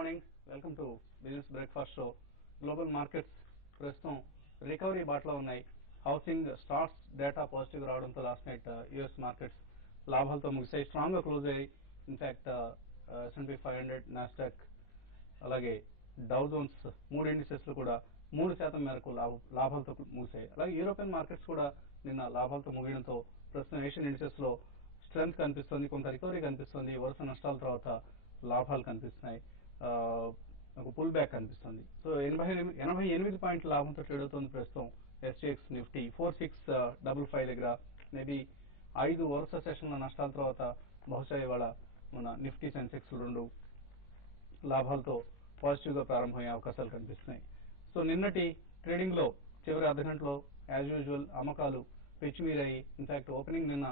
Morning welcome to business breakfast show. Global markets ప్రస్తుతం recovery బాటలో ఉన్నాయి. హౌసింగ్ స్టాక్స్ డేటా పాజిటివ్ రావడంతో last night US markets లాభాలతో ముగిశాయి, స్ట్రాంగ్ గా క్లోజ్ అయ్యాయి. ఇన్ఫాక్ట్ S&P 500, నాస్డాక్ అలాగే డౌ జోన్స్ మూడు ఇండిసెస్ లో కూడా 3% మేరకు లాభాలతో ముగిశాయి. అలాగే యూరోపియన్ మార్కెట్స్ కూడా నిన్న లాభాలతో ముగియడంతో ప్రస్తుతం ఏషియన్ ఇండిసెస్ లో స్ట్రెంత్ కనిపిస్తుంది, కొంత రికవరీ కనిపిస్తుంది. వరుస నష్టాల తర్వాత లాభాలు కనిపిస్తున్నాయి, ఒక పుల్ బ్యాక్ కనిపిస్తుంది. సో 88 పాయింట్ల లాభంతో ట్రేడ్ అవుతుంది ప్రస్తుతం SGX నిఫ్టీ 4655 దగ్గర. మేబీ 5 వరుస సెషన్ల నష్టాల తర్వాత బహుశా ఇవాళ మన నిఫ్టీ సెన్సెక్స్ రెండు లాభాలతో పాజిటివ్ గా ప్రారంభమయ్యే అవకాశాలు కనిపిస్తున్నాయి. సో నిన్నటి ట్రేడింగ్ లో చివరి అర్ధ గంటలో యాజ్ యూజువల్ అమ్మకాలు పెచ్చిమీరాయి. ఇన్ఫాక్ట్ ఓపెనింగ్ నిన్న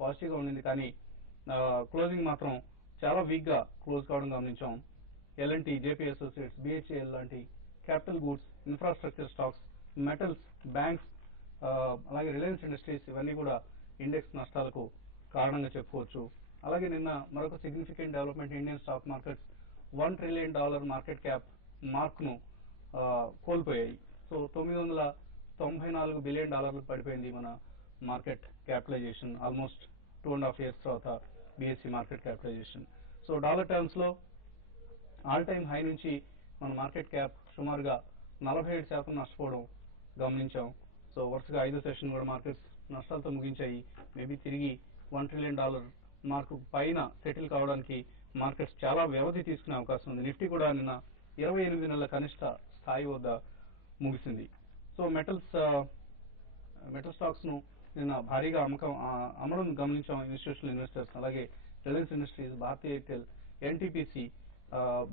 పాజిటివ్ గా ఉండింది, కానీ క్లోజింగ్ మాత్రం చాలా వీక్ గా క్లోజ్ కావడం గమనించాం. L&T, JP Associates, BHEL లాంటి capital goods, infrastructure stocks, metals, banks, అలాగే రిలయన్స్ ఇండస్ట్రీస్ ఇవన్నీ కూడా ఇండెక్స్ నష్టాలకు కారణంగా చెప్పుకోవచ్చు. అలాగే నిన్న మరొక significant development, Indian stock markets $1 trillion market cap mark ను కోల్పోయాయి. సో $994 బిలియన్ పడిపోయింది మన మార్కెట్ క్యాపిటలైజేషన్ ఆల్మోస్ట్ 2.5 years తర్వాత BSE market capitalization. So dollar terms లో ఆల్ టైమ్ హై నుంచి మన మార్కెట్ క్యాప్ సుమారుగా 47% నష్టపోవడం గమనించాం. సో వరుసగా 5వ సెషన్ కూడా మార్కెట్స్ నష్టాలతో ముగించాయి. మేబీ తిరిగి $1 ట్రిలియన్ మార్కు పైన సెటిల్ కావడానికి మార్కెట్స్ చాలా వ్యవధి తీసుకునే అవకాశం ఉంది. నిఫ్టీ కూడా నిన్న 28 నెలల కనిష్ట స్థాయి వద్ద ముగిసింది. సో మెటల్ స్టాక్స్ ను నిన్న భారీగా అమ్మడం గమనించాం ఇన్స్టిట్యూషనల్ ఇన్వెస్టర్స్. అలాగే Reliance Industries, Bharti Airtel, NTPC,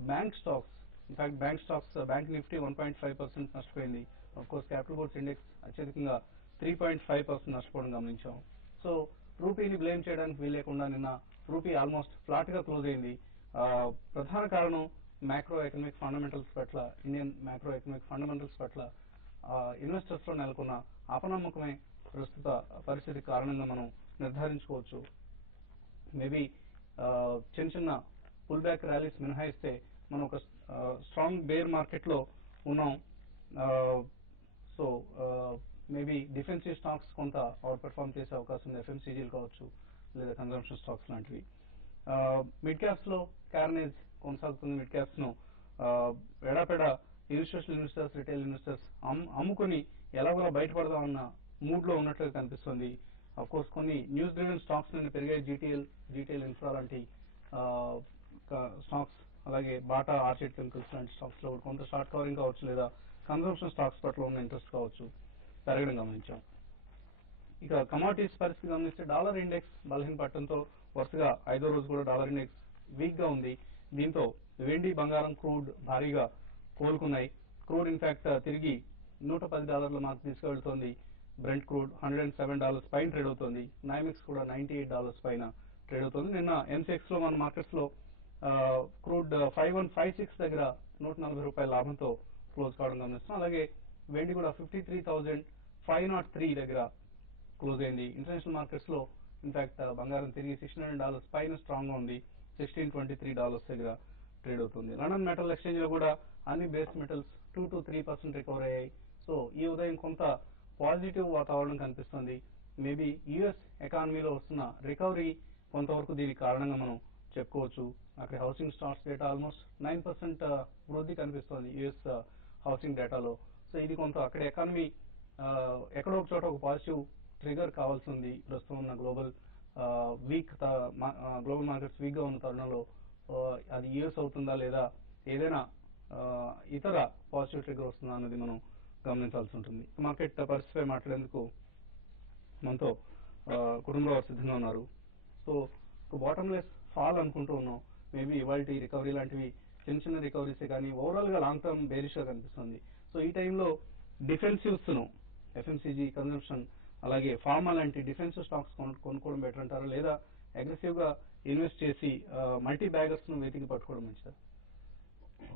bank stocks. In fact bank Nifty 1.5% నష్టపోయింది. Of course capital goods index అత్యధికంగా 3.5% నష్టపోవడం గమనించాం. సో రూపీని బ్లేమ్ చేయడానికి వీల్లేకుండా నిన్న రూపీ ఆల్మోస్ట్ ఫ్లాట్ గా క్లోజ్ అయింది. ప్రధాన కారణం మ్యాక్రో ఎకనామిక్ ఫండమెంటల్స్ పట్ల, ఇండియన్ మ్యాక్రో ఎకనామిక్ ఫండమెంటల్స్ పట్ల ఇన్వెస్టర్స్ లో నెలకొన్న అపనమ్మకమే ప్రస్తుత పరిస్థితి కారణంగా మనం నిర్ధారించుకోవచ్చు. మేబీ చిన్న పుల్ బ్యాక్ ర్యాలీస్ మినహాయిస్తే మనం ఒక స్ట్రాంగ్ బేర్ మార్కెట్ లో ఉన్నాం. సో మేబీ డిఫెన్సివ్ స్టాక్స్ కొంత అవుట్ పెర్ఫార్మ్ చేసే అవకాశం ఉంది, FMCGలు కావచ్చు లేదా కన్జంప్షన్ స్టాక్స్ లాంటివి. మిడ్ క్యాప్స్ లో క్యార్నేజ్ కొనసాగుతుంది. మిడ్ క్యాప్స్ ను ఎడాపెడా ఇన్స్టిట్యూషనల్ ఇన్వెస్టర్స్, రిటైల్ ఇన్వెస్టర్స్ అమ్ముకుని ఎలాగోలా బయటపడదామన్న మూడ్ లో ఉన్నట్లుగా కనిపిస్తుంది. అఫ్ కోర్స్ కొన్ని న్యూస్ డ్రివెన్ స్టాక్స్ నుండి పెరిగాయి. జీటీఎల్ ఇన్ఫ్రా లాంటి స్టాక్స్, అలాగే బాటా, ఆర్చిడ్ కెమికల్స్ లాంటి స్టాక్స్ లో కొంత షార్ట్ కవరింగ్ కావచ్చు లేదా కన్జంప్షన్ స్టాక్స్ పట్ల ఉన్న ఇంట్రెస్ట్ కావచ్చు పెరగడం గమనించాం. ఇక కమాడిటీస్ పరిస్థితి గమనిస్తే డాలర్ ఇండెక్స్ బలహీనపడటంతో వరుసగా 5వ రోజు కూడా డాలర్ ఇండెక్స్ వీక్ గా ఉంది. దీంతో వెండి, బంగారం, క్రూడ్ భారీగా కోలుకున్నాయి. క్రూడ్ ఇన్ఫాక్ట్ తిరిగి $110 మార్క్ తీసుకువెళ్తోంది. బ్రెంట్ క్రూడ్ $107 పైన ట్రేడ్ అవుతోంది. నైమెక్స్ కూడా $98 పైన ట్రేడ్ అవుతోంది. నిన్న ఎంసెక్స్ లో మన మార్కెట్స్ లో క్రూడ్ 5156 దగ్గర $140 లాభంతో క్లోజ్ కావడం గమనిస్తున్నాం. అలాగే వెండి కూడా 53,503 దగ్గర క్లోజ్ అయింది. ఇంటర్నేషనల్ మార్కెట్స్ లో ఇన్ఫాక్ట్ బంగారం తిరిగి $69 పైన స్ట్రాంగ్ గా ఉంది, $1623 దగ్గర ట్రేడ్ అవుతుంది. లండన్ మెటల్ ఎక్స్చేంజ్ లో కూడా అన్ని బేస్ మెటల్స్ 2 to 3% రికవర్ అయ్యాయి. సో ఈ ఉదయం కొంత పాజిటివ్ వాతావరణం కనిపిస్తుంది. మేబీ యుఎస్ ఎకానమీలో వస్తున్న రికవరీ కొంతవరకు దీనికి కారణంగా మనం చెప్పుకోవచ్చు. అక్కడ హౌసింగ్ స్టాక్స్ డేటా ఆల్మోస్ట్ 9% వృద్ధి కనిపిస్తోంది యుఎస్ హౌసింగ్ డేటాలో. సో ఇది కొంత అక్కడ ఎకానమీ ఎక్కడో ఒక చోట ఒక పాజిటివ్ ట్రిగర్ కావాల్సి ఉంది. ప్రస్తుతం ఉన్న గ్లోబల్ మార్కెట్స్ వీక్ గా ఉన్న తరుణంలో అది యుఎస్ అవుతుందా లేదా ఏదైనా ఇతర పాజిటివ్ ట్రిగర్ వస్తుందా అన్నది మనం గమనించాల్సి ఉంటుంది. మార్కెట్ పరిస్థితిపై మాట్లాడేందుకు మనతో కుటుంబంలో సిద్ధంగా ఉన్నారు. సో బాటమ్ లెస్ ఫాల్ అనుకుంటూ ఉన్నాం. మేబీ ఇవాళ రికవరీ లాంటివి చిన్న రికవరీసే, కానీ ఓవరాల్ గా లాంగ్ టర్మ్ బేరిష్ గా కనిపిస్తుంది. సో ఈ టైంలో డిఫెన్సివ్స్ ను FMCG, కన్జంప్షన్, అలాగే ఫార్మా లాంటి డిఫెన్సివ్ స్టాక్స్ కొనుక్కోవడం బెటర్ అంటారా, లేదా అగ్రెసివ్ గా ఇన్వెస్ట్ చేసి మల్టీ బ్యాగర్స్ ను వెతికి పట్టుకోవడం మంచిదా?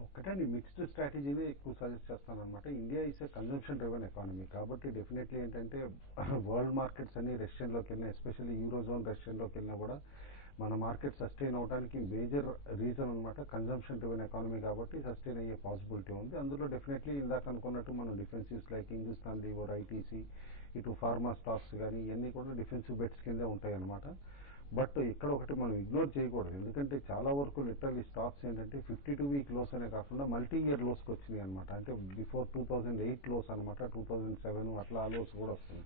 ఒకటండి, మిక్స్డ్ స్ట్రాటజీని ఎక్కువ సజెస్ట్ చేస్తాను అనమాట. India is a consumption driven economy కాబట్టి డెఫినెట్లీ ఏంటంటే వరల్డ్ మార్కెట్స్ అన్ని రెసిషన్లోకి వెళ్ళినా, ఎస్పెషల్లీ యూరోజోన్ రెసిషన్లోకి వెళ్ళినా కూడా మన మార్కెట్ సస్టైన్ అవడానికి మేజర్ రీజన్ అనమాట కన్జంప్షన్ డ్రివెన్ ఎకానమీ కాబట్టి సస్టైన్ అయ్యే పాసిబిలిటీ ఉంది. అందులో డెఫినెట్లీ ఇందాక అనుకున్నట్టు మనం defensives like Hindustan Lever, ITC, ఇటు ఫార్మా స్టాక్స్ కానీ ఇవన్నీ కూడా డిఫెన్సివ్ బెట్స్ కిందే ఉంటాయి అనమాట. బట్ ఇక్కడ ఒకటి మనం ఇగ్నోర్ చేయకూడదు, ఎందుకంటే చాలా వరకు లిటరల్లీ స్టాక్స్ ఏంటంటే 52 వీక్ లోస్ అనే కాకుండా మల్టీ ఇయర్ లోస్కి వచ్చినాయి అనమాట. అంటే బిఫోర్ 2008 లోస్ అనమాట, 2007 అట్లా ఆ లోస్ కూడా వస్తుంది.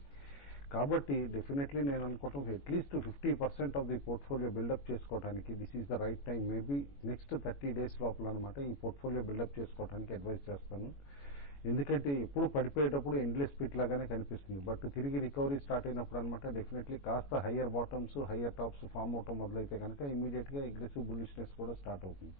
కాబట్టి డెఫినెట్లీ నేను అనుకోవటం at least 50% of the portfolio build up చేసుకోవడానికి this is the right time. Maybe next 30 days లోపల అనమాట ఈ పోర్ట్ఫోలియో బిల్డప్ చేసుకోవడానికి అడ్వైస్ చేస్తాను. ఎందుకంటే ఎప్పుడు పడిపోయేటప్పుడు ఎండ్లెస్ పిట్ లాగానే కనిపిస్తుంది, బట్ తిరిగి రికవరీ స్టార్ట్ అయినప్పుడు అనమాట డెఫినెట్లీ కాస్త higher bottoms higher tops form అవటం మొదలైతే కనుక ఇమీడియట్గా అగ్రెసివ్ బుల్లిష్నెస్ కూడా స్టార్ట్ అవుతుంది.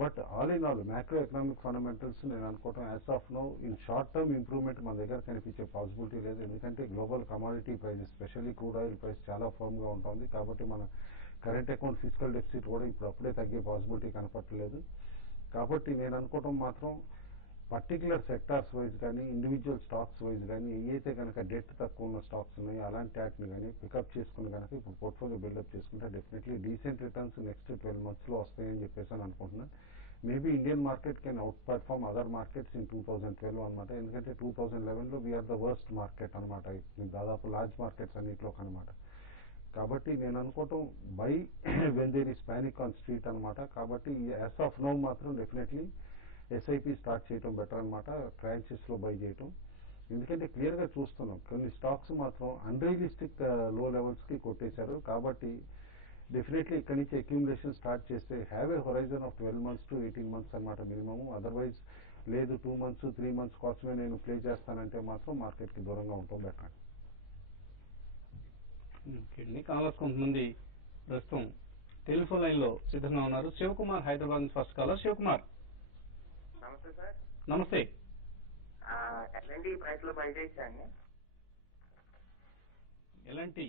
But all in all macro economic fundamentals నేను అనుకోవటం as of now in short term improvement మన దగ్గర కనిపించే పాసిబిలిటీ లేదు. ఎందుకంటే global commodity prices specially crude oil price చాలా ఫర్మ్గా ఉంటుంది. కాబట్టి మన కరెంట్ అకౌంట్ ఫిజికల్ డెఫిసిట్ కూడా ఇప్పుడు అప్పుడే తగ్గే పాసిబిలిటీ కనపట్టలేదు. కాబట్టి నేను అనుకోవటం మాత్రం పర్టికులర్ సెక్టార్స్ వైజ్ కానీ ఇండివిజువల్ స్టాక్స్ వైజ్ కానీ ఏవైతే కనుక డెట్ తక్కువ ఉన్న స్టాక్స్ ఉన్నాయో అలాంటి వాటిని కానీ పికప్ చేసుకుని కనుక ఇప్పుడు పోర్ట్ఫోలియో బిల్డప్ చేసుకుంటే డెఫినెట్లీ డీసెంట్ రిటర్న్స్ నెక్స్ట్ 12 monthsలో వస్తాయని చెప్పేసి అని అనుకుంటున్నాను. Maybe Indian market can outperform other markets in 2012 అనమాట. ఎందుకంటే 2011లో వీఆర్ ద వర్స్ట్ మార్కెట్ అనమాట, దాదాపు లార్జ్ మార్కెట్స్ అన్నింటిలో అనమాట. కాబట్టి నేను అనుకోవటం buy when there is panic on street అనమాట. కాబట్టి యాజ్ ఆఫ్ నౌ మాత్రం డెఫినెట్లీ ఎస్ఐపి స్టార్ట్ చేయటం బెటర్ అనమాట, ట్రాన్చెస్లో బై చేయటం. ఎందుకంటే క్లియర్గా చూస్తున్నాం కొన్ని స్టాక్స్ మాత్రం అన్రియలిస్టిక్ లో లెవెల్స్కి కొట్టేశారు. కాబట్టి డెఫినెట్లీ ఇక్కడి నుంచి అక్యూములేషన్ స్టార్ట్ చేస్తే have a horizon of 12 months to 18 months అనమాట మినిమము. అదర్వైజ్ లేదు 2 months 3 months కోసమే నేను ప్లే చేస్తానంటే మాత్రం మార్కెట్కి దూరంగా ఉంటాం బెటర్. కాలర్స్ కొంతమంది ప్రస్తుతం టెలిఫోన్ లైన్లో సిద్ధంగా ఉన్నారు. శివకుమార్ హైదరాబాద్ నుంచి ఫస్ట్ కాలర్. శివకుమార్ నమస్తే సార్. నమస్తే. ఎలాంటి ప్రైస్ లో బై చేయించండి? ఎలాంటి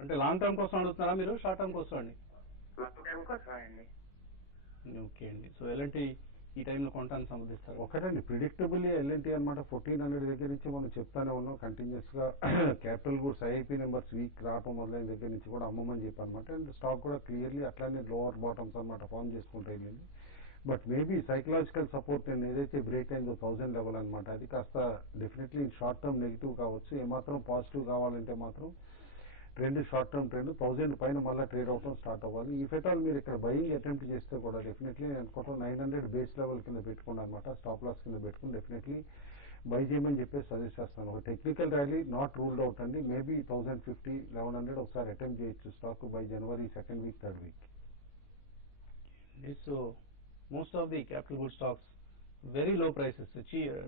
అంటే లాంగ్ టర్మ్ కోసం అడుగుతున్నారా మీరు, షార్ట్ టర్మ్ కోసం అండి? లాంగ్ టర్మ్ కోసం అండి. ఓకే అండి. సో ఎలాంటి ఈ టైంలో కొనడానికి సంబంధిస్తారు? ఒకటండి ప్రిడిక్టబుల్లీ ఎల్ఎన్టీ అనమాట 1400 దగ్గర నుంచి మనం చెప్తానే ఉన్నాం కంటిన్యూస్గా. Capital goods IIP numbers week రావడం మొదలైన దగ్గర నుంచి కూడా అమ్మమని చెప్పనమాట. అండ్ స్టాక్ కూడా క్లియర్లీ అట్లానే లోవర్ బాటమ్స్ అనమాట ఫామ్ చేసుకుంటూ వెళ్ళింది. బట్ మేబీ సైకలాజికల్ సపోర్ట్ నేను ఏదైతే బ్రేక్ అయిందో 1000 లెవెల్ అనమాట, అది కాస్త డెఫినెట్లీ షార్ట్ టర్మ్ నెగిటివ్ కావచ్చు. ఏమాత్రం పాజిటివ్ కావాలంటే మాత్రం ట్రెండ్ షార్ట్ టర్మ్ ట్రెండ్ 1000 పైన మళ్ళీ ట్రేడ్ అవడం స్టార్ట్ అవ్వాలి. ఈ ఫెటాల్ మీరు ఇక్కడ బయింగ్ అటెంప్ట్ చేస్తే కూడా డెఫినెట్లీ నేను అనుకోవడం 900 బేస్ లెవెల్ కింద పెట్టుకుని అనమాట, స్టాప్ లాస్ కింద పెట్టుకుని డెఫినెట్లీ బై చేయమని చెప్పేసి సజెస్ట్ చేస్తాను. ఒక technical rally not ruled out అండి. మేబీ 1050 1100 ఒకసారి అటెంప్ట్ చేయొచ్చు stock by January 2nd week 3rd week. So most of the capital good stocks very low prices,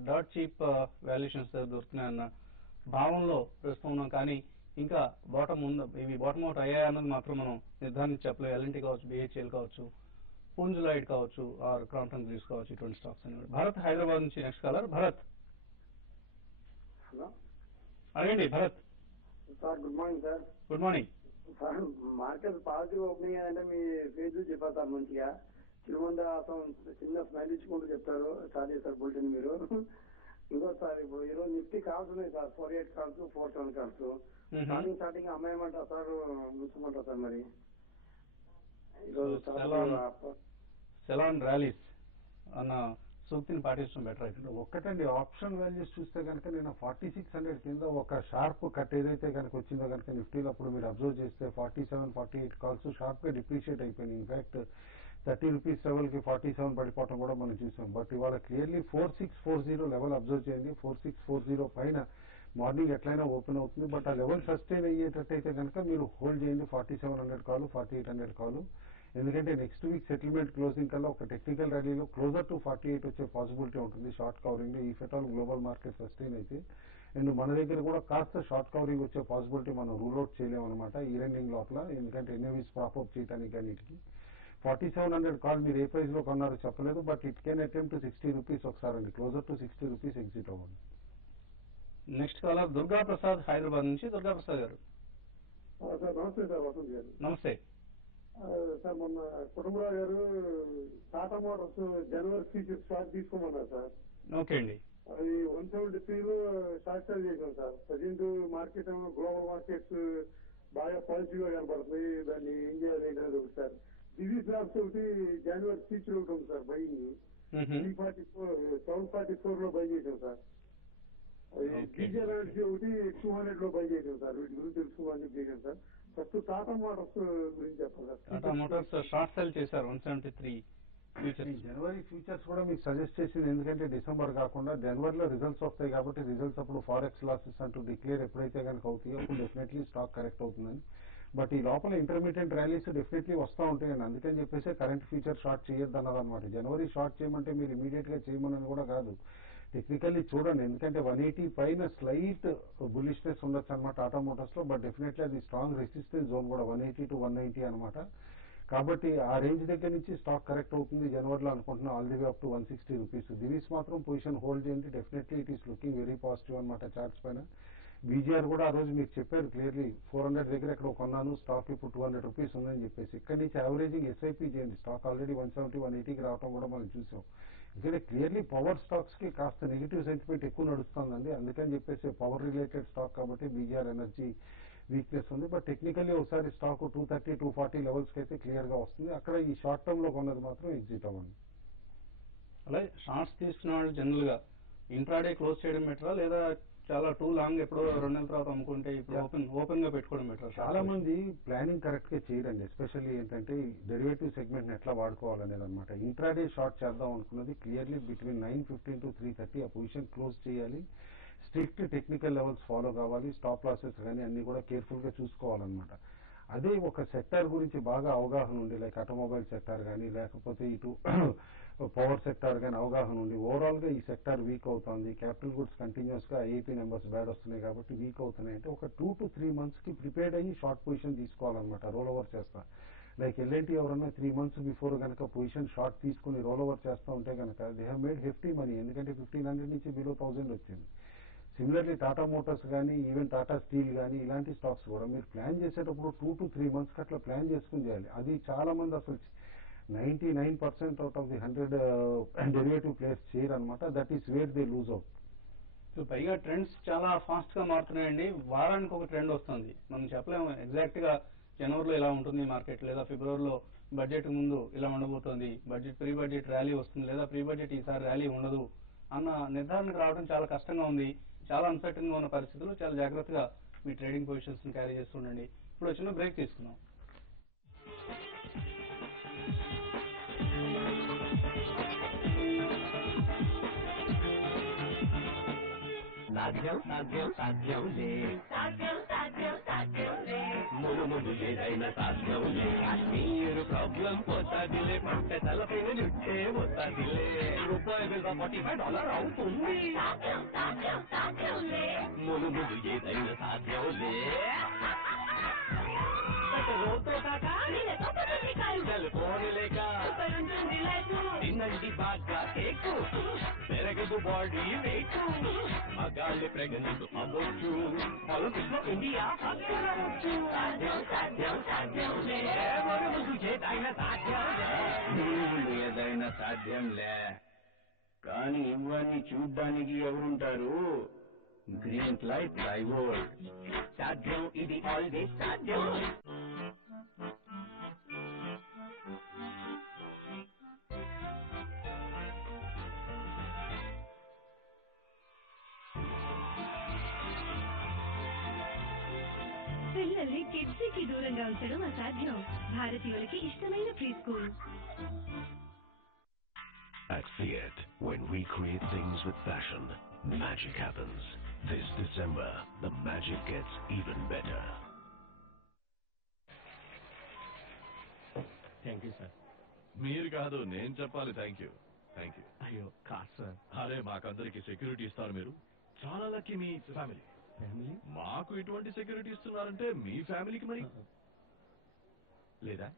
that cheap valuations దొరుకుతున్నాయన్న భావంలో ప్రస్తుతం ఉన్నాం. కానీ ఇంకా బాటమ్ ఉందా, ఇవి బాటమ్ అవుట్ అయ్యాయి అన్నది మాత్రం మనం నిర్ధారించి చెప్పలేదు. ఎల్ఎన్టీ కావచ్చు, బిహెచ్ఎల్ కావచ్చు, పుంజులైడ్ కావచ్చు, ఆర్ క్రాంప్టన్ గ్రీవ్స్ కావచ్చు, ఇటువంటి స్టాక్స్ అనేవి. భరత్ హైదరాబాద్ నుంచి నెక్స్ట్ కాలర్. భరత్ హలో అడగండి. Bharat sir, good morning sir. Good morning sir, market positive opening అంటే మీ ఫేజ్ చెప్పారు సార్ మంచిగా. చిరుమంద చిన్న స్మైల్ ఇచ్చుకుంటూ చెప్తారు, స్టార్ట్ చేస్తారు బులెటిన్ మీరు. ఇంకో సార్ ఇప్పుడు ఈరోజు నిఫ్టీ కాల్స్ ఉన్నాయి సార్, 48 కాల్స్ 47 కాల్స్. స్టార్టింగ్ అమ్మాయమంటారు సార్, ఉంచమంటారు సార్? మరి ఈరోజు సెలాన్ ర్యాలీస్ అన్న సూక్తిని పాటించడం బెటర్ అయితే. ఒక్కటండి ఆప్షన్ వాల్యూస్ చూస్తే కనుక నేను 4600 కింద ఒక షార్ప్ కట్ ఏదైతే కనుక వచ్చిందో కనుక నిఫ్టీలో అప్పుడు మీరు అబ్జర్వ్ చేస్తే 47 48 కాల్స్ షార్ప్ గా డిప్రిషియేట్ అయిపోయింది. ఇన్ఫాక్ట్ 30 రూపీస్ లెవెల్కి 47 పడిపోవటం కూడా మనం చూసాం. బట్ ఇవాళ క్లియర్లీ 4640 లెవెల్ అబ్జర్వ్ చేయండి. 4640 పైన మార్నింగ్ ఎట్లయినా ఓపెన్ అవుతుంది. బట్ ఆ లెవెల్ సస్టైన్ అయ్యేటట్టయితే కనుక మీరు హోల్డ్ చేయండి 4700 కాలు 4800 కాలు. ఎందుకంటే నెక్స్ట్ వీక్ సెటిల్మెంట్ క్లోజింగ్ కల్లా ఒక టెక్నికల్ ర్యాలీలో క్లోజర్ టు 48 వచ్చే పాసిబిలిటీ ఉంటుంది షార్ట్ కవరింగ్. ఈ ఫెటాల్ గ్లోబల్ మార్కెట్ సస్టైన్ అయితే అండ్ మన దగ్గర కూడా కాస్త షార్ట్ కవరింగ్ వచ్చే పాసిబిలిటీ మనం రూల్ అవుట్ చేయలేమన్నమాట ఈ రన్నింగ్ లోపల. ఎందుకంటే ఎన్ఏవీస్ ప్రాపప్ చేయడానికి అన్నిటికీ 4700 కాల్ మీరు ఏ ప్రైస్ లో కొన్నారో చెప్పలేదు. But it can attempt 60 rupees ఒకసారి అండి, క్లోజర్ టు 60 రూపీస్ ఎగ్జిట్ అవ్వండి. నెక్స్ట్ కాలర్ దుర్గా ప్రసాద్ హైదరాబాద్ నుంచి. దుర్గా ప్రసాద్ గారు సార్ నమస్తే సార్. వసంత్ గారు నమస్తే. సార్, మొన్న కుటుంబరావు గారు టాటా మోటార్స్ జనవరి ఫ్యూచర్ స్టాక్ తీసుకోమన్నారు సార్. ఓకే అండి. అది 173లో షార్ట్ సెల్ చేసాం sir. Present market global markets బాగా పాజిటివ్ గా కనపడుతుంది. దాన్ని ఏం చేయాలి ఏంటనేది ఒకటి సార్. దివీ ఫ్లాప్స్ ఒకటి జనవరి ఫ్యూచర్ ఒకటి ఉంది సార్ బయింగ్ 744 లో బై చేసాం సార్. అది డీజల్ ఎనర్జీ ఒకటి 200 లో బై చేసాం సార్. వీటి గురించి తెలుసుకోవాలని చెప్పి చేసాం సార్. ఫస్ట్ టాటా మోటార్స్ గురించి చెప్పాలి sir. Tata Motors short cell చేశారు 173 ఫ్యూచర్స్. జనవరి ఫ్యూచర్స్ కూడా మీకు సజెస్ట్ చేసింది ఎందుకంటే డిసెంబర్ కాకుండా జనవరిలో రిజల్ట్స్ వస్తాయి కాబట్టి రిజల్ట్స్ అప్పుడు ఫారెక్స్ లాసెస్ అంటూ డిక్లేర్ ఎప్పుడైతే కనుక అవుతాయో అప్పుడు డెఫినెట్లీ స్టాక్ కరెక్ట్ అవుతుందని. బట్ ఈ లోపల ఇంటర్మీడియట్ ర్యాలీస్ డెఫినెట్లీ వస్తూ ఉంటాయండి. అందుకని చెప్పేసి కరెంట్ ఫ్యూచర్ షార్ట్ చేయొద్దు అన్నదన్నమాట. జనవరి షార్ట్ చేయమంటే మీరు ఇమీడియట్ గా చేయమని కూడా కాదు, టెక్నికల్లీ చూడండి. ఎందుకంటే 180 పైన స్లైట్ బులిష్నెస్ ఉండొచ్చు అనమాట టాటా మోటార్స్ లో. బట్ డెఫినెట్లీ అది స్ట్రాంగ్ రెసిస్టెన్స్ జోన్ కూడా 180 to 190 అనమాట. కాబట్టి ఆ రేంజ్ దగ్గర నుంచి స్టాక్ కరెక్ట్ అవుతుంది జనవరిలో అనుకుంటున్నాం, all the way up to 160 rupees. Divi's మాత్రం పొజిషన్ హోల్డ్ చేయండి. Definitely it is looking very positive అనమాట చార్ట్స్ పైన. బీజీఆర్ కూడా ఆ రోజు మీరు చెప్పారు క్లియర్లీ 400 దగ్గర ఎక్కడ కొన్నాను, స్టాక్ ఇప్పుడు 200 రూపీస్ ఉందని చెప్పేసి. ఇక్కడ నుంచి యావరేజింగ్ ఎస్ఐపి చేయండి. స్టాక్ ఆల్రెడీ 170, 180కి రావడం కూడా మనం చూసాం. ఇక్కడ క్లియర్లీ పవర్ స్టాక్స్ కి కాస్త నెగిటివ్ సెంటిమెంట్ ఎక్కువ నడుస్తుందండి. అందుకని చెప్పేసి పవర్ రిలేటెడ్ స్టాక్ కాబట్టి బీజీఆర్ ఎనర్జీ వీక్నెస్ ఉంది. బట్ టెక్నికల్లీ ఒకసారి స్టాక్ 230, 240 లెవెల్స్ కి అయితే క్లియర్ గా వస్తుంది. అక్కడ ఈ షార్ట్ టర్మ్ లో కొన్నది మాత్రం ఎగ్జిట్ అవ్వండి. అలాగే షార్ట్స్ తీసుకున్న వాళ్ళు జనరల్ గా ఇంట్రాడే క్లోజ్ చేయడం బెటరా, లేదా చాలా టూ లాంగ్ ఎప్పుడో 2 నెలల తర్వాత అమ్ముకుంటే ఇప్పుడు ఓపెన్ గా పెట్టుకోవడం బెటర్? చాలా మంది ప్లానింగ్ కరెక్ట్ గా చేయరండి. ఎస్పెషల్లీ ఏంటంటే డెరివేటివ్ సెగ్మెంట్ ఎట్లా వాడుకోవాలనేది అనమాట. ఇంట్రాడే షార్ట్ చేద్దాం అనుకున్నది క్లియర్లీ బిట్వీన్ 9:15 to 3:30 ఆ పొజిషన్ క్లోజ్ చేయాలి. స్ట్రిక్ట్ టెక్నికల్ లెవెల్స్ ఫాలో కావాలి. స్టాప్ లాసెస్ కానీ అన్ని కూడా కేర్ఫుల్ గా చూసుకోవాలన్నమాట. అదే ఒక సెక్టార్ గురించి బాగా అవగాహన ఉండి, లైక్ ఆటోమొబైల్ సెక్టార్ కానీ లేకపోతే ఇటు పవర్ సెక్టార్ కానీ అవగాహన ఉండి ఓవరాల్ గా ఈ సెక్టార్ వీక్ అవుతుంది, క్యాపిటల్ గుడ్స్ కంటిన్యూస్ గా ఐఐపీ నెంబర్స్ బ్యాడ్ వస్తున్నాయి కాబట్టి వీక్ అవుతున్నాయి అంటే ఒక 2 to 3 months కి ప్రిపేర్డ్ అయ్యి షార్ట్ పొజిషన్ తీసుకోవాలన్నమాట. రోల్ ఓవర్ చేస్తా లైక్ ఎల్ఎన్టీ ఎవరన్నా 3 months బిఫోర్ కనుక పొజిషన్ షార్ట్ తీసుకుని రోల్ ఓవర్ చేస్తూ ఉంటే కనుక they have made hefty money. ఎందుకంటే 1500 నుంచి బిలో 1000 వచ్చింది. సిమిలర్లీ టాటా మోటార్స్ కానీ ఈవెన్ టాటా స్టీల్ కానీ ఇలాంటి స్టాక్స్ కూడా మీరు ప్లాన్ చేసేటప్పుడు 2 to 3 months కి అట్లా ప్లాన్ చేసుకుని చేయాలి. అది చాలా మంది అసలు 99% out of the 100 derivative players చేయరు అనమాట. That is where they lose out. So పైగా ట్రెండ్స్ చాలా ఫాస్ట్ గా మారుతున్నాయండి. వారానికి ఒక ట్రెండ్ వస్తుంది. మనం చెప్పలేము ఎగ్జాక్ట్ గా జనవరిలో ఇలా ఉంటుంది మార్కెట్, లేదా ఫిబ్రవరిలో బడ్జెట్ ముందు ఇలా ఉండబోతోంది, ప్రీ బడ్జెట్ ర్యాలీ వస్తుంది, లేదా ప్రీ బడ్జెట్ ఈసారి ర్యాలీ ఉండదు అన్న నిర్ధారణకు రావడం చాలా కష్టంగా ఉంది. చాలా అన్సర్టన్ గా ఉన్న పరిస్థితుల్లో చాలా జాగ్రత్తగా మీ ట్రేడింగ్ పొజిషన్స్ ని క్యారీ చేస్తుండండి. ఇప్పుడు చిన్న బ్రేక్ తీసుకుందాం. సాధ్యం సాధ్యం సాధ్యంలే, సాధ్యం సాధ్యం సాధ్యంలే, మునుమును ఏదైనా సాధ్యంలే. మీరు ప్రాబ్లం పోతాదిలే, పంట తలపైన చుట్టే పోతాదిలే. రూపాయి విలువ $45 అవుతుంది. సాధ్యం సాధ్యం సాధ్యంలే, మునుమును ఏదైనా సాధ్యంలే. తినండి బాగా కేకు, పెరగదు బాడీ వెయిట్, మగాళ్ళి ప్రెగ్నెంట్ అవ్వచ్చు, ఒలింపిక్స్ లో ఇండియా అవ్వచ్చు. సాధ్యం సాధ్యం సాధ్యంలే, ఏదైనా సాధ్యంలే, ఏదైనా సాధ్యంలే. కానీ ఇవన్నీ చూడ్డానికి ఎవరుంటారు? Green light driver. సాధ్యం ఇది ఆల్వేస్ సాధ్యం. పిల్లల్ని కిడ్సీకి దూరంగా ఉంచడం అసాధ్యం. భారతీయులకి ఇష్టమైన pre school. At Fiat, when we create things with passion, magic happens. This December, the magic gets even better. Thank you sir. మీరు కాదు నేను చెప్పాలి థ్యాంక్ యూ. Thank you. అయ్యో కాదు సార్. అరే మాకందరికి సెక్యూరిటీ ఇస్తారు మీరు. చాలా లక్కీ మీ ఫ్యామిలీ. ఫ్యామిలీ? మాకు ఇటువంటి సెక్యూరిటీ ఇస్తున్నారంటే మీ ఫ్యామిలీకి మరి లేదా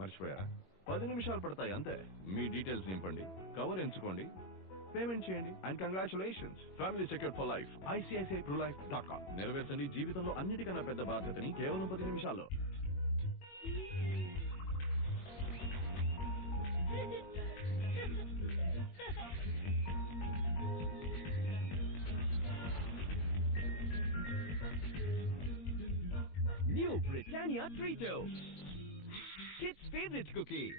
మర్చిపోయారా? 10 నిమిషాలు పడతాయి అంతే. మీ డీటెయిల్స్ నింపండి, కవర్ ఎంచుకోండి, పేమెంట్ చేయండి and congratulations. Family secure for life. ICICIProLife.com. నెరవేర్చండి జీవితంలో అన్నిటికన్నా పెద్ద బాధ్యతని కేవలం 10 నిమిషాల్లో. favorite, Tanya Trito. Kids' favorite cookie.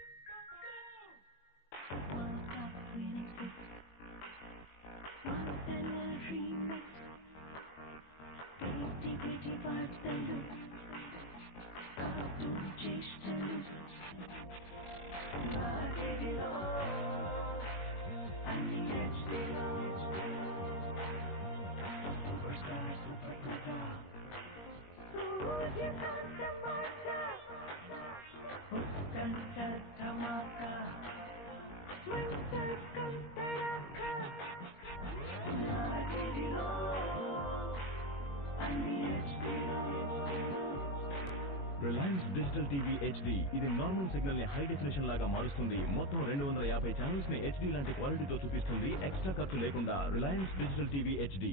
Reliance Digital TV HD ఇది నార్మల్ సిగ్నల్ ని హై డెఫినేషన్ లాగా మారుస్తుంది. మొత్తం 250 ఛానల్స్ ని HD లాంటి క్వాలిటీతో చూపిస్తుంది. ఎక్స్ట్రా ఖర్చు లేకుండా. Reliance Digital TV HD.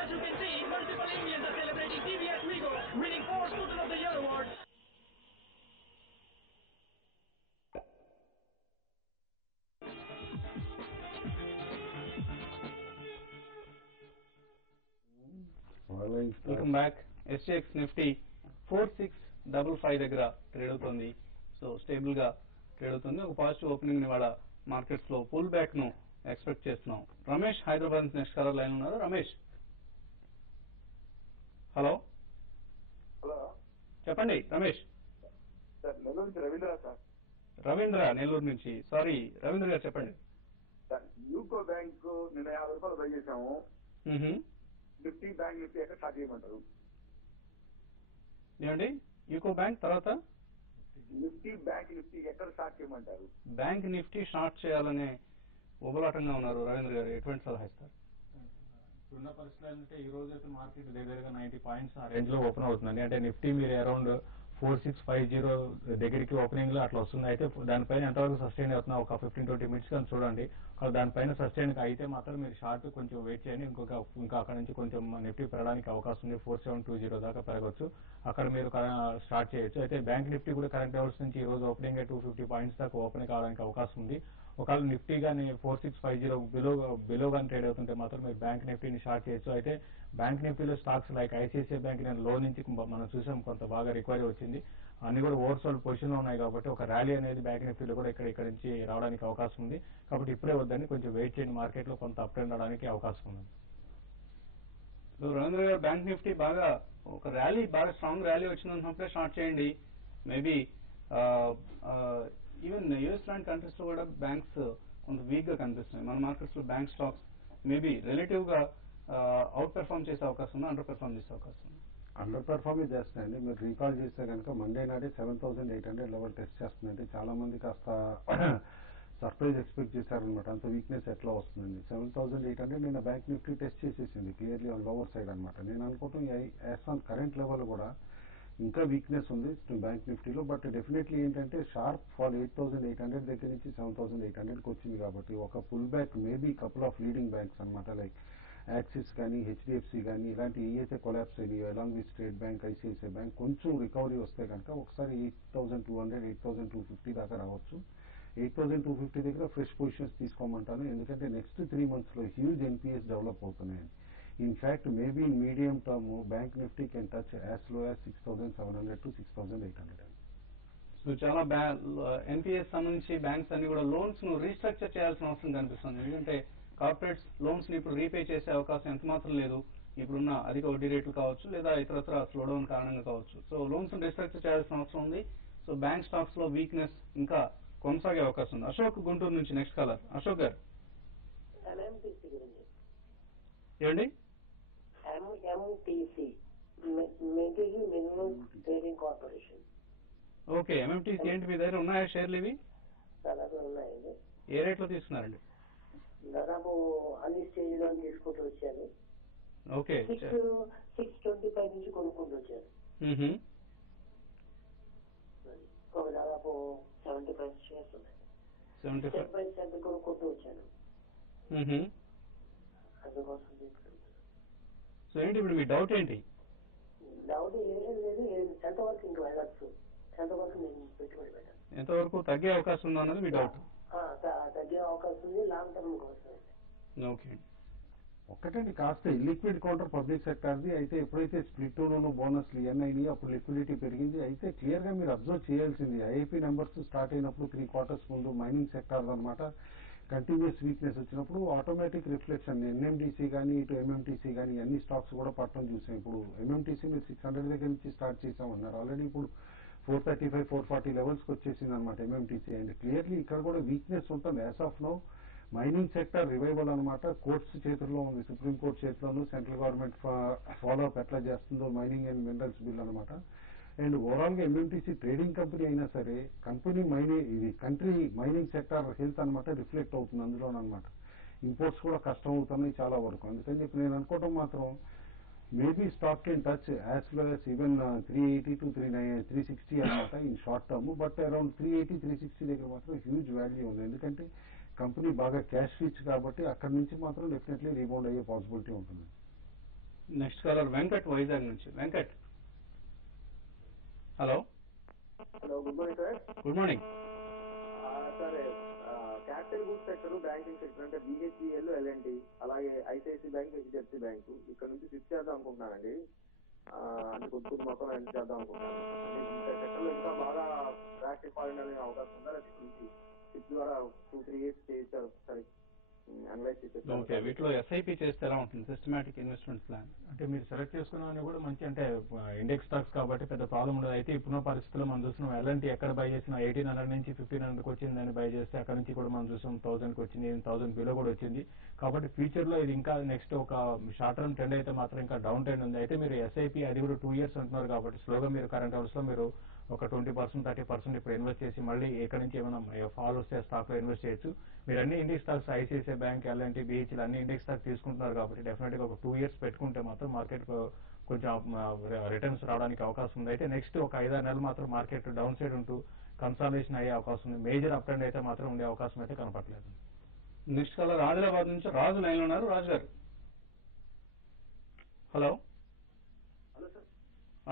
As you can see, multiple Indians are celebrating TVS Wigo, winning 4 Student of the Year awards. Welcome back. SGX Nifty 4655 దగ్గర ట్రేడ్ అవుతుంది. సో స్టేబుల్ గా ట్రేడ్ అవుతుంది. ఒక పాజిటివ్ ఓపెనింగ్ ఇవాళ markets లో pull back ను expect చేస్తున్నాం. రమేష్ హైదరాబాద్ నుంచి నెక్స్ట్ కలర్ లైన్ ఉన్నారు. రమేష్, హలో హలో, చెప్పండి రమేష్. సార్ నెల్లూరు నుంచి రవీంద్ర సార్. రవీంద్ర నెల్లూరు నుంచి. సారీ రవీంద్ర గారు చెప్పండి. సార్ యూకో బ్యాంక్ నిన్న 50 రూపాయలు బై చేసాము. నిఫ్టీ బ్యాంక్ నిఫ్టీ ఎక్కడ స్టార్ట్ చేయమంటారు? ఏమండి యూకో బ్యాంక్ తర్వాత నిఫ్టీ బ్యాంక్ నిఫ్టీ ఎక్కడ స్టార్ట్ చేయమంటారు? బ్యాంక్ నిఫ్టీ షార్ట్ చేయాలనే ఉబలాటంగా ఉన్నారు రవీంద్ర గారు. ఎటువంటి సలహా ఇస్తారు? ఇప్పుడున్న పరిస్థితులు ఏంటంటే ఈ రోజు అయితే మార్కెట్ దగ్గరగా 90 పాయింట్స్ ఆ రేంజ్ లో ఓపెన్ అవుతుందండి. అంటే నిఫ్టీ మీరు అరౌండ్ 4650 దగ్గరికి ఓపెనింగ్ లో అట్లా వస్తుంది. అయితే దానిపైన ఎంతవరకు సస్టైన్ అవుతున్నా ఒక 15-20 మినిట్స్ కానీ చూడండి. దానిపైన సస్టైన్ అయితే మాత్రం మీరు షార్ట్ కొంచెం వెయిట్ చేయండి. ఇంకా అక్కడ నుంచి కొంచెం నిఫ్టీ పెరగడానికి అవకాశం ఉంది. 4720 దాకా పెరగచ్చు. అక్కడ మీరు స్టార్ట్ చేయొచ్చు. అయితే బ్యాంక్ నిఫ్టీ కూడా కరెంట్ లెవెల్స్ నుంచి ఈ రోజు ఓపెనింగ్ 250 పాయింట్స్ దాకా ఓపెన్ కావడానికి అవకాశం ఉంది. ఒకవేళ నిఫ్టీ కానీ 4650 బిలో కానీ ట్రేడ్ అవుతుంటే మాత్రం మీరు బ్యాంక్ నిఫ్టీని షార్ట్ చేయొచ్చు. అయితే బ్యాంక్ నిఫ్టీలో స్టాక్స్ లైక్ ఐసిఐసిఐ బ్యాంక్ నేను లో నుంచి మనం చూసాం కొంత బాగా రికవరీ వచ్చింది. అన్ని కూడా ఓవర్సోల్డ్ పొజిషన్ లో ఉన్నాయి కాబట్టి ఒక ర్యాలీ అనేది బ్యాంక్ నిఫ్టీలో కూడా ఇక్కడ నుంచి రావడానికి అవకాశం ఉంది. కాబట్టి ఇప్పుడే వద్దని కొంచెం వెయిట్ చేయండి. మార్కెట్ లో కొంత అప్ ట్రెండ్ రావడానికి అవకాశం ఉంది. రవీంద్ర గారు బ్యాంక్ నిఫ్టీ బాగా ఒక ర్యాలీ బాగా స్ట్రాంగ్ ర్యాలీ వచ్చినప్పుడే స్టార్ట్ చేయండి. మేబీ ఈవెన్ యూఎస్ లాంటి కంట్రీస్ లో కూడా బ్యాంక్స్ కొంత వీక్ గా కనిపిస్తున్నాయి. మన మార్కెట్స్ లో బ్యాంక్ స్టాక్స్ మేబీ రిలేటివ్ గా అవుట్ పెర్ఫార్మ్ చేసే అవకాశం ఉంది, అండర్ పెర్ఫార్మ్ చేసే అవకాశం ఉంది. అండర్ పెర్ఫార్మే చేస్తాయండి. మీరు రీకాల్ చేస్తే కనుక మండే నాడే 7800 లెవెల్ టెస్ట్ చేస్తుందండి. చాలా మంది కాస్త సర్ప్రైజ్ ఎక్స్పెక్ట్ చేశారనమాట. అంత వీక్నెస్ ఎట్లా వస్తుందండి. 7800 నిన్న బ్యాంక్ నిఫ్టీ టెస్ట్ చేసేసింది క్లియర్లీ ఆన్ లోవర్ సైడ్ అనమాట. నేను అనుకుంటాం యాజ్ ఆన్ కరెంట్ లెవెల్ కూడా ఇంకా వీక్నెస్ ఉంది బ్యాంక్ నిఫ్టీలో. బట్ డెఫినెట్లీ ఏంటంటే షార్ప్ ఫాల్ 8800 దగ్గర నుంచి 7800కి వచ్చింది. కాబట్టి ఒక pull back maybe couple of leading banks అనమాట లైక్ యాక్సిస్ కానీ హెచ్డిఎఫ్సి కానీ ఇలాంటి ఏవైతే కొలాప్స్ అయ్యాయో along with State Bank ICICI Bank కొంచెం రికవరీ వస్తే కనుక ఒకసారి 8200 8250 దాకా రావచ్చు. 8250 దగ్గర ఫ్రెష్ పొజిషన్స్ తీసుకోమంటాను. ఎందుకంటే నెక్స్ట్ 3 months లో హ్యూజ్ ఎన్పిఎస్ డెవలప్ అవుతున్నాయండి. In fact, maybe in medium term, bank nifty can touch as low as 6,700 to 6,800. So చాలా ఎన్పిఎస్ సంబంధించి బ్యాంక్స్ అన్ని కూడా లోన్స్ ను రీస్ట్రక్చర్ చేయాల్సిన అవసరం కనిపిస్తుంది. ఎందుకంటే కార్పొరేట్స్ లోన్స్ ని ఇప్పుడు రీపే చేసే అవకాశం ఎంత మాత్రం లేదు. ఇప్పుడున్న అధిక వడ్డీ రేట్లు కావచ్చు లేదా ఇతరత్ర స్లోడౌన్ కారణంగా కావచ్చు. సో లోన్స్ ను రీస్ట్రక్చర్ చేయాల్సిన అవసరం ఉంది. సో బ్యాంక్ స్టాక్స్ లో వీక్నెస్ ఇంకా కొనసాగే అవకాశం ఉంది. అశోక్ గుంటూరు నుంచి నెక్స్ట్ కాలర్. అశోక్ గారు ఏమండి? MMTC material mineral trading corporation. Okay, MMTC ఏంటి మీ దగ్గర ఉన్నాయా షేర్లు? ఇవి దాదాపు ఉన్నాయండి. ఏ రేట్లో తీసుకున్నారండి? దాదాపు అన్ని స్టేజ్ లో తీసుకుంటూ వచ్చాను. ఓకే, 625 నుంచి కొనుక్కుంటూ వచ్చాను. ఒక దాదాపు 75 షేర్స్ ఉన్నాయి. 75 కొనుక్కుంటూ వచ్చాను. అందుకోసం సో ఏంటి ఇప్పుడు మీ డౌట్ ఏంటి? డౌట్ ఏం లేదు. ఎంతవరకు ఇంక వెళ్ళచ్చు, ఎంతవరకు నేను పెట్టుబడి పెట్టాను, ఎంతవరకు తగ్గే అవకాశం ఉందా అన్నది మీ డౌట్? తగ్గే అవకాశం ఉంది లాంగ్ టర్మ్ కోసం. ఓకే, ఒక్కటండి కాస్త ఇల్లిక్విడ్ కౌంటర్ పబ్లిక్ సెక్టార్ది. అయితే ఎప్పుడైతే స్ప్లిట్ బోనస్లు ఇవన్నీ అయినాయి అప్పుడు లిక్విడిటీ పెరిగింది. అయితే క్లియర్ గా మీరు అబ్జర్వ్ చేయాల్సింది ఐఐపీ నెంబర్స్ స్టార్ట్ అయినప్పుడు 3 quarters ముందు మైనింగ్ సెక్టార్ అనమాట కంటిన్యూస్ వీక్నెస్ వచ్చినప్పుడు ఆటోమేటిక్ రిఫ్లెక్షన్ ఎన్ఎండిసి కానీ ఇటు ఎంఎంటీసీ కానీ అన్ని స్టాక్స్ కూడా పట్టడం చూసాం. ఇప్పుడు ఎంఎంటీసీ మీరు 600 దగ్గర నుంచి స్టార్ట్ చేసామన్నారు, ఆల్రెడీ ఇప్పుడు 435 440 లెవెల్స్కి వచ్చేసింది అనమాట ఎంఎంటీసీ. అండ్ క్లియర్లీ ఇక్కడ కూడా వీక్నెస్ ఉంటుంది. As of now mining sector revival అనమాట కోర్ట్స్ చేతుల్లో ఉంది, సుప్రీంకోర్టు చేతిలోనూ సెంట్రల్ గవర్నమెంట్ ఫాలో అప్ ఎట్లా చేస్తుందో మైనింగ్ అండ్ మినరల్స్ బిల్ అనమాట. అండ్ ఓవరాల్ గా ఎంఎంటీసీ ట్రేడింగ్ కంపెనీ అయినా సరే కంపెనీ ఇది కంట్రీ మైనింగ్ సెక్టర్ హెల్త్ అనమాట రిఫ్లెక్ట్ అవుతుంది అందులోనమాట. ఇంపోర్ట్స్ కూడా కష్టం అవుతున్నాయి చాలా వరకు. అందుకని చెప్పి నేను అనుకోవడం మాత్రం maybe stock can touch as well as even 380 to 360 అనమాట in short term. But around 380 360 దగ్గర మాత్రం హ్యూజ్ వాల్యూ ఉంది. ఎందుకంటే కంపెనీ బాగా క్యాష్ రిచ్ కాబట్టి అక్కడ నుంచి మాత్రం డెఫినెట్లీ రీబౌండ్ అయ్యే పాసిబిలిటీ ఉంటుంది. నెక్స్ట్ కాలర్ వెంకట్ వైజాగ్ నుంచి. Venkat, hello. Hello, good morning sir. Good morning sir. Capital goods sector, banking sector అంటే బిహెచ్ఈఎల్, ఎల్ఎన్టీ, అలాగే ఐసిఐసి బ్యాంక్, హెచ్డిఎఫ్సి బ్యాంక్ ఇక్కడ నుంచి షిఫ్ట్ చేద్దాం అనుకుంటున్నానండి. అంటే కొద్ది మొత్తం ఎంత చేద్దాం అనుకుంటున్నాను. అంటే ఈ సెక్టర్ లో ఇంకా బాగా ట్రాక్ ఫారెన్ అనే అవకాశం ఉందా? ఇక్కడ నుంచి షిఫ్ట్ ద్వారా 2-3 years చేయించారు సరే అనలైజ్ చేస్తారు. ఓకే, వీటిలో ఎస్ఐపి చేస్తే ఎలా ఉంటుంది సిస్టమాటిక్ ఇన్వెస్ట్మెంట్ ప్లాన్? అంటే మీరు సెలెక్ట్ చేసుకున్నవన్నీ కూడా మంచి అంటే ఇండెక్స్ స్టాక్స్ కాబట్టి పెద్ద ప్రాబ్లం ఉండదు. అయితే ఇప్పుడున్న పరిస్థితుల్లో మనం చూస్తున్నాం ఎల్ఎన్టీ ఎక్కడ బై చేసినా 1800 నుంచి 1500కి వచ్చింది, దాన్ని బై చేస్తే అక్కడ నుంచి కూడా మనం చూసాం 1000కి వచ్చింది, 1000 బిలో కూడా వచ్చింది. కాబట్టి ఫ్యూచర్ లో ఇది ఇంకా నెక్స్ట్ ఒక షార్ట్ టర్మ్ ట్రెండ్ అయితే మాత్రం ఇంకా డౌన్ ట్రెండ్ ఉంది. అయితే మీరు ఎస్ఐపి అది కూడా 2 years అంటున్నారు కాబట్టి స్లోగా మీరు కరెంట్ అవర్స్ లో మీరు ఒక 20% 30% ఇప్పుడు ఇన్వెస్ట్ చేసి మళ్ళీ ఎక్కడి నుంచి ఏమైనా ఫాల్ వస్తే స్టాక్ లో ఇన్వెస్ట్ చేయొచ్చు. మీరు అన్ని index stocks ICICI bank, LNT, BHEL అన్ని ఇండెక్స్ స్టాక్స్ తీసుకుంటున్నారు కాబట్టి డెఫినెట్ గా ఒక 2 years పెట్టుకుంటే మాత్రం మార్కెట్ కొంచెం రిటర్న్స్ రావడానికి అవకాశం ఉంది. అయితే నెక్స్ట్ ఒక 5-6 నెలలు మాత్రం మార్కెట్ డౌన్ సైడ్ ఉంటూ కన్సాలిడేషన్ అయ్యే అవకాశం ఉంది. మేజర్ అప్ ట్రెండ్ అయితే మాత్రం ఉండే అవకాశం అయితే కనపట్లేదు. నెక్స్ట్ కాలర్ ఆదిలాబాద్ నుంచి రాజు లైన్ లో ఉన్నారు. రాజు గారు, హలో. Hello sir.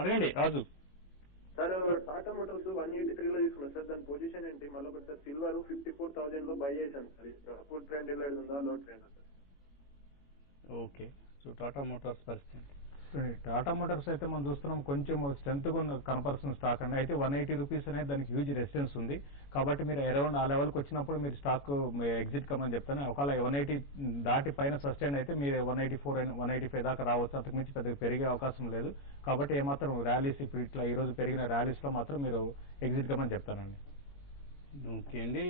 అడగండి రాజు. సార్ టాటా మోటార్స్ 183 లో తీసుకున్నాను సార్. దాని పొజిషన్ ఏంటి? మళ్ళీ ఒకటి సార్ సిల్వర్ 54,000 లో బై చేశాను సార్. ఫుల్ ట్రెండ్ ఎలా ఉందా, లో trend sir? Okay, so Tata Motors పరిస్థితి. టాటా మోటార్స్ అయితే మనం చూస్తున్నాం కొంచెం స్ట్రెంత్ కనపరుస్తున్న స్టాక్ అండి. అయితే 180 రూపీస్ అనేది దానికి హ్యూజ్ రెసిస్టెన్స్ ఉంది. కాబట్టి మీరు అరౌండ్ ఆ లెవెల్కి వచ్చినప్పుడు మీరు స్టాక్ ఎగ్జిట్ కమని చెప్తాను. ఒకవేళ 180 దాటి పైన సస్టైన్ అయితే మీరు 184 185 దాకా రావచ్చు. అంతకు మించి పెద్దగా పెరిగే అవకాశం లేదు. కాబట్టి ఏమాత్రం ర్యాలీస్ ఇప్పుడు ఇట్లా ఈ రోజు పెరిగిన ర్యాలీస్ లో మాత్రం మీరు ఎగ్జిట్ కమని చెప్తానండి. ఓకే అండి,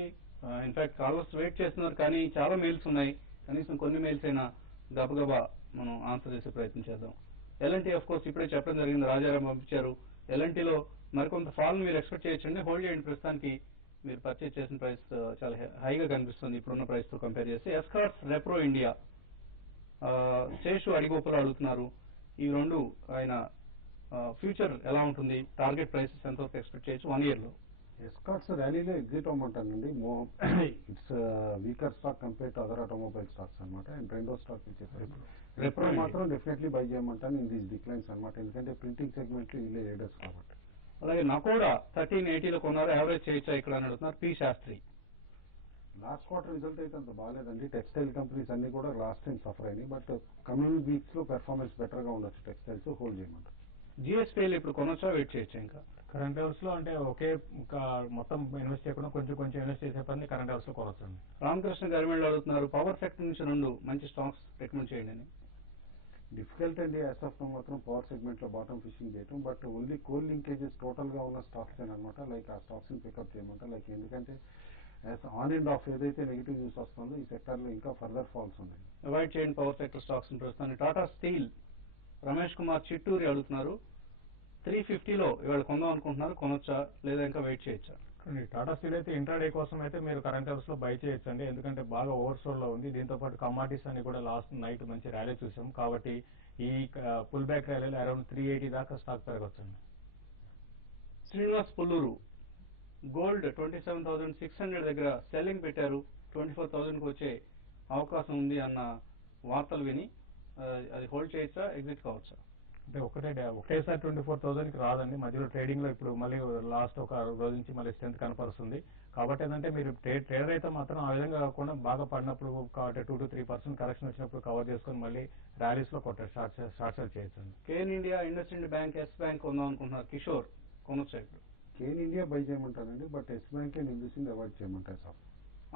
ఇన్ఫాక్ట్ కాలర్స్ వెయిట్ చేస్తున్నారు కానీ చాలా మెయిల్స్ ఉన్నాయి. కనీసం కొన్ని మెయిల్స్ అయినా గబగబా మనం ఆన్సర్ చేసే ప్రయత్నం చేద్దాం. ఎల్ఎన్టీ ఆఫ్ కోర్స్ ఇప్పుడే చెప్పడం జరిగింది, రాజారాం పంపించారు. ఎల్ఎన్టీలో మరికొంత ఫాల్ మీరు ఎక్స్పెక్ట్ చేయొచ్చండి. హోల్డ్ చేయండి, ప్రస్తుతానికి మీరు పర్చేజ్ చేసిన ప్రైస్ చాలా హైగా కనిపిస్తుంది ఇప్పుడున్న ప్రైస్ తో కంపేర్ చేస్తే. ఎస్కార్ట్స్, రెప్రో ఇండియా, శేషు అడిగోపులు అడుగుతున్నారు. ఈ రెండు ఆయన ఫ్యూచర్ ఎలా ఉంటుంది, టార్గెట్ ప్రైసెస్ ఎంతవరకు ఎక్స్పెక్ట్ చేయొచ్చు 1 year లో? ఎస్కార్ట్స్ ర్యాలీలో ఎగ్జిట్ అవ్వమంటానండి. It's weaker stock compare to other automobile stocks అనమాట. అండ్ రెండో స్టాక్ వచ్చేసరికి రెప్రో మాత్రం డెఫినెట్లీ బై చేయమంటాను ఇన్ దీస్ డిక్లైన్స్ అనమాట. ఎందుకంటే ప్రింటింగ్ సెగ్మెంట్ లో వీళ్ళే లీడర్స్ కాబట్టి. అలాగే నకోడా 1380లో కొన్నారు, యావరేజ్ చేయొచ్చా ఇక్కడ అని అడుగుతున్నారు P Shastri. Last quarter result అయితే అంత బాగాలేదండి. టెక్స్టైల్ కంపెనీస్ అన్ని కూడా లాస్ట్ టైం సఫర్ అయినాయి. బట్ కమింగ్ వీక్స్ లో పెర్ఫార్మెన్స్ బెటర్ గా ఉండొచ్చు టెక్స్టైల్స్, హోల్డ్ చేయమంటారు. జిఎస్పీఎల్ ఇప్పుడు కొనొచ్చా, వెయిట్ చేయొచ్చా? ఇంకా కరెంట్ లెవెల్స్ లో అంటే ఒకే మొత్తం ఇన్వెస్ట్ చేయకుండా కొంచెం కొంచెం ఇన్వెస్ట్ చేసే పని కరెంట్ లెవెల్స్ లో కొనొచ్చండి. రామకృష్ణ గరిమెళ్ళు అడుగుతున్నారు పవర్ సెక్టర్ నుంచి 2 మంచి స్టాక్స్ రికమెండ్ చేయండి అని. డిఫికల్ట్ అండి యాజ్ ఆఫ్ మాత్రం పవర్ సెగ్మెంట్ లో బాటమ్ ఫిషింగ్ చేయటం. But only coal linkages total గా ఉన్న స్టాక్స్ అనమాట. లైక్ ఆ స్టాక్స్ ని పికప్ చేయమంట. లైక్ ఎందుకంటే ఆన్ అండ్ ఆఫ్ ఏదైతే నెగిటివ్ న్యూస్ వస్తుందో ఈ సెక్టర్ లో ఇంకా ఫర్దర్ ఫాల్స్ ఉన్నాయి. అవాయిడ్ చేయండి పవర్ సెక్టర్ స్టాక్స్ ప్రస్తుతానికి. టాటా స్టీల్ రమేష్ కుమార్ చిట్టూరి అడుగుతున్నారు 350లో ఇవాళ కొందాం అనుకుంటున్నారు, కొనొచ్చా లేదా ఇంకా వెయిట్ చేయొచ్చా? టాటా స్టీల్ అయితే ఇంట్రాడే కోసం అయితే మీరు కరెంట్ అవర్స్ లో బై చేయొచ్చండి. ఎందుకంటే బాగా ఓవర్సోల్డ్ లో ఉంది. దీంతో పాటు కమాడిటీస్ అని కూడా లాస్ట్ నైట్ మంచి ర్యాలీ చూసాం. కాబట్టి ఈ పుల్ బ్యాక్ ర్యాలీలో అరౌండ్ 380 దాకా స్టాక్ పెరగొచ్చండి. శ్రీనివాస్ పుల్లూరు గోల్డ్ 27,600 దగ్గర సెల్లింగ్ పెట్టారు. 24,000కి వచ్చే అవకాశం ఉంది అన్న వార్తలు విని అది హోల్డ్ చేయొచ్చా, ఎగ్జిట్ కావచ్చా? అంటే ఒకటేసారి 24,000కి రాదండి. మధ్యలో ట్రేడింగ్ లో ఇప్పుడు మళ్ళీ లాస్ట్ ఒక రోజు నుంచి మళ్ళీ స్ట్రెంత్ కనపరుస్తుంది. కాబట్టి ఏంటంటే మీరు ట్రేడర్ అయితే మాత్రం ఆ విధంగా కాకుండా బాగా పడినప్పుడు కాబట్టి 2 to 3% కరెక్షన్ వచ్చినప్పుడు కవర్ చేసుకొని మళ్ళీ ర్యాలీస్ లో కొట్టారు షార్ట్ సెల్ చేయొచ్చు. Cairn India, IndusInd bank, Yes bank కొందాం అనుకుంటున్నారు కిషోర్ కొనొచ్చు ఇప్పుడు. కేన్ ఇండియా బై చేయమంటానండి, but Yes bank IndusInd avoid చేయమంటారు సార్.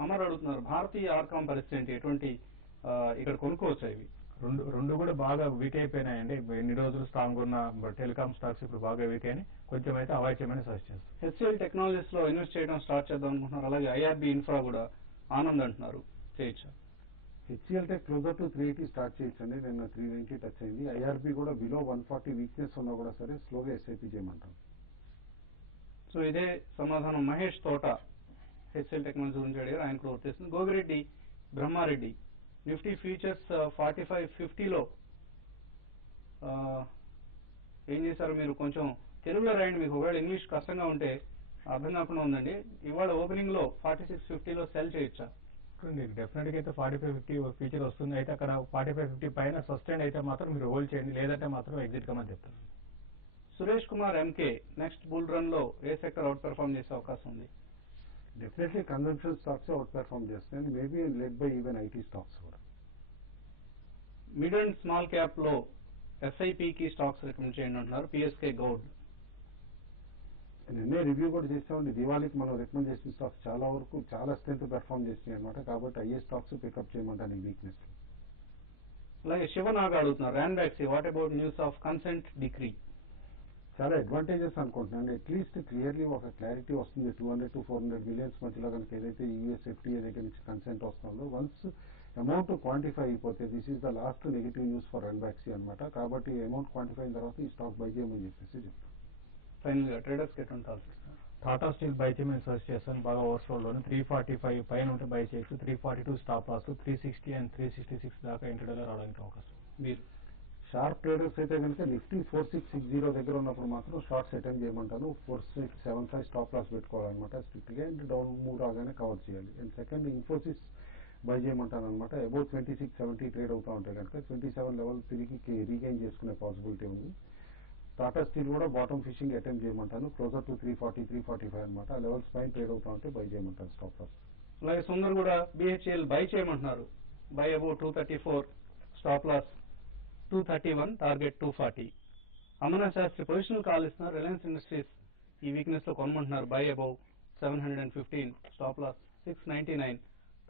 అమర్ అడుగుతున్నారు భారతీయ ఆర్కామ్ పరిస్థితి ఏంటి, ఎటువంటి ఇక్కడ కొనుక్కోవచ్చు ఇవి? రెండు కూడా బాగా వీక్ అయిపోయినాయండి. ఎన్ని రోజులు స్ట్రాంగ్ ఉన్న టెలికామ్ స్టాక్స్ ఇప్పుడు బాగా వీక్ అయినాయి. కొంచెం అయితే అవాయిడ్ చేయమని సజెస్ట్ చేస్తాం. హెచ్సిఎల్ టెక్నాలజీస్ లో ఇన్వెస్ట్ చేయడం స్టార్ట్ చేద్దాం అనుకుంటున్నారు. అలాగే ఐఆర్బి ఇన్ఫ్రా కూడా ఆనంద్ అంటున్నారు, చేయొచ్చా? HCl tech closer to 380 start చేయొచ్చండి, నిన్న 390 టచ్ అయింది. ఐఆర్బి కూడా బిలో 140 వీక్నెస్ ఉన్నా కూడా సరే స్లోగా ఎస్ఐపి చేయమంటాం. సో ఇదే సమాధానం మహేష్ తోట హెచ్సిఎల్ టెక్నాలజీ గురించి అడిగారు, ఆయన కూడా వచ్చేసింది. గోగిరెడ్డి బ్రహ్మారెడ్డి నిఫ్టీ ఫ్యూచర్స్ 4550లో ఏం చేశారు మీరు? కొంచెం తెలుగులో రాయండి, మీకు ఒకవేళ ఇంగ్లీష్ కష్టంగా ఉంటే అర్థం కాకుండా ఉందండి. ఇవాళ ఓపెనింగ్ లో 4650లో సెల్ చేయొచ్చా? డెఫినెట్ గా అయితే 4550 ఫ్యూచర్ వస్తుంది. అయితే అక్కడ 4550 పైన సస్టైన్ అయితే మాత్రం మీరు హోల్డ్ చేయండి, లేదంటే మాత్రం ఎగ్జిట్ కమని చెప్తాను. Suresh Kumar MK next bull run లో ఏ సెక్టర్ అవుట్ పెర్ఫార్మ్ చేసే అవకాశం ఉంది? Definitely consumption stocks outperform చేస్తాయి, maybe led by even IT stocks కూడా. మిడ్ అండ్ స్మాల్ క్యాప్ లో ఎస్ఐపికి స్టాక్స్ రికమెండ్ చేయండి అంటున్నారు పిఎస్కే గౌడ్. నిన్నే రివ్యూ కూడా చేసామండి. దివాళీకి మనం రికమెండ్ చేసిన స్టాక్స్ చాలా వరకు చాలా స్ట్రెంత్ పెర్ఫార్మ్ చేసినాయి అనమాట. కాబట్టి ఐఏ స్టాక్స్ పికప్ చేయమంటాను ఈ వీక్నెస్. అలాగే శివనాగ్ అడుగుతున్నారు Ranbaxy, what about news of consent decree? చాలా అడ్వాంటేజెస్ అనుకుంటున్నాను. అట్లీస్ట్ క్లియర్లీ ఒక క్లారిటీ వస్తుంది. 200 to 400 బిలియన్స్ మధ్యలో కనుక ఏదైతే యూఎస్ ఎఫ్టీఏ దగ్గర నుంచి కన్సెంట్ వస్తుందో వన్స్ అమౌంట్ క్వాంటిఫై అయిపోతే this is the last negative news for Ranbaxy అనమాట. కాబట్టి అమౌంట్ క్వాంటిఫై అయిన తర్వాత ఈ స్టాక్ బై చేయమని చెప్పేసి చెప్తాను. ఫైనల్ గా ట్రేడర్స్ ఎటువంటి ఆలోచిస్తారు? టాటా స్టీల్ బై చేయమని సజెస్ట్ చేస్తాను. బాగా ఓవర్సోల్డ్ లోనే 345 పైన ఉంటే బై చేయొచ్చు. 342 స్టాప్ లాస్, 360 and 366 దాకా ఇంటర్డేలో రావడానికి అవకాశం. మీరు షార్ప్ ట్రేడర్స్ అయితే కనుక నిఫ్టీ 4660 దగ్గర ఉన్నప్పుడు మాత్రం షార్ట్స్ అటెంప్ట్ చేయమంటాను. 4675 స్టాప్ లాస్ పెట్టుకోవాలన్నమాట స్ట్రిక్ట్గా. అండ్ డౌన్ మూవ్ రాగానే కవర్ చేయాలి. అండ్ సెకండ్ ఇన్ఫోసిస్ బై చేయమంటాను అనమాట. అబౌట్ 2670 ట్రేడ్ అవుతా ఉంటే కనుక 27 లెవెల్ తిరిగి రీగైన్ చేసుకునే పాసిబిలిటీ ఉంది. టాటా స్టీల్ కూడా బాటమ్ ఫిషింగ్ అటెంప్ట్ చేయమంటాను. క్లోజర్ టు 340, 345 అనమాట. ఆ లెవెల్స్ పైన ట్రేడ్ అవుతా ఉంటే బై చేయమంటాను స్టాప్ లాస్. అలాగే సుందర్ కూడా బిహెచ్ఎల్ బై చేయమంటున్నారు. Buy about 234, stop loss 231, target 240. అమనా శాస్త్రి పొజిషనల్ కాల్ ఇస్తున్నారు. రిలయన్స్ ఇండస్ట్రీస్ ఈ వీక్నెస్ లో కొనమంటున్నారు. Buy above 715, stop loss 699,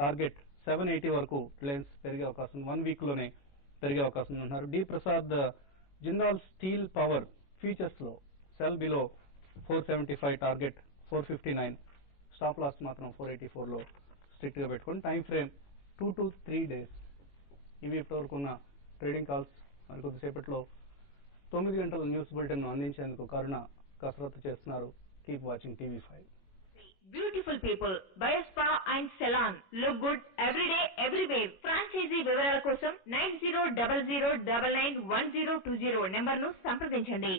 target 780 వరకు రిలయన్స్ పెరిగే అవకాశం, 1 వీక్ లోనే పెరిగే అవకాశం ఉంటున్నారు. D Prasad Jindal steel power futures లో sell below 475, target 459, stop loss మాత్రం 484 లో స్ట్రిక్ట్ గా పెట్టుకోండి. Time frame 2 to 3 days. ఇవి ఇప్పటివరకు ఉన్న ట్రేడింగ్ కాల్స్. మరి కొద్దిసేపట్లో 9 గంటల న్యూస్ బులెటిన్ అందించేందుకు కరుణ కసరత్తు చేస్తున్నారు. Keep watching TV5. Beautiful people, Biospa and Salon. Look good every day, everywhere. Franchisee వివరాల కోసం 9000991020 నెంబర్ను సంప్రదించండి.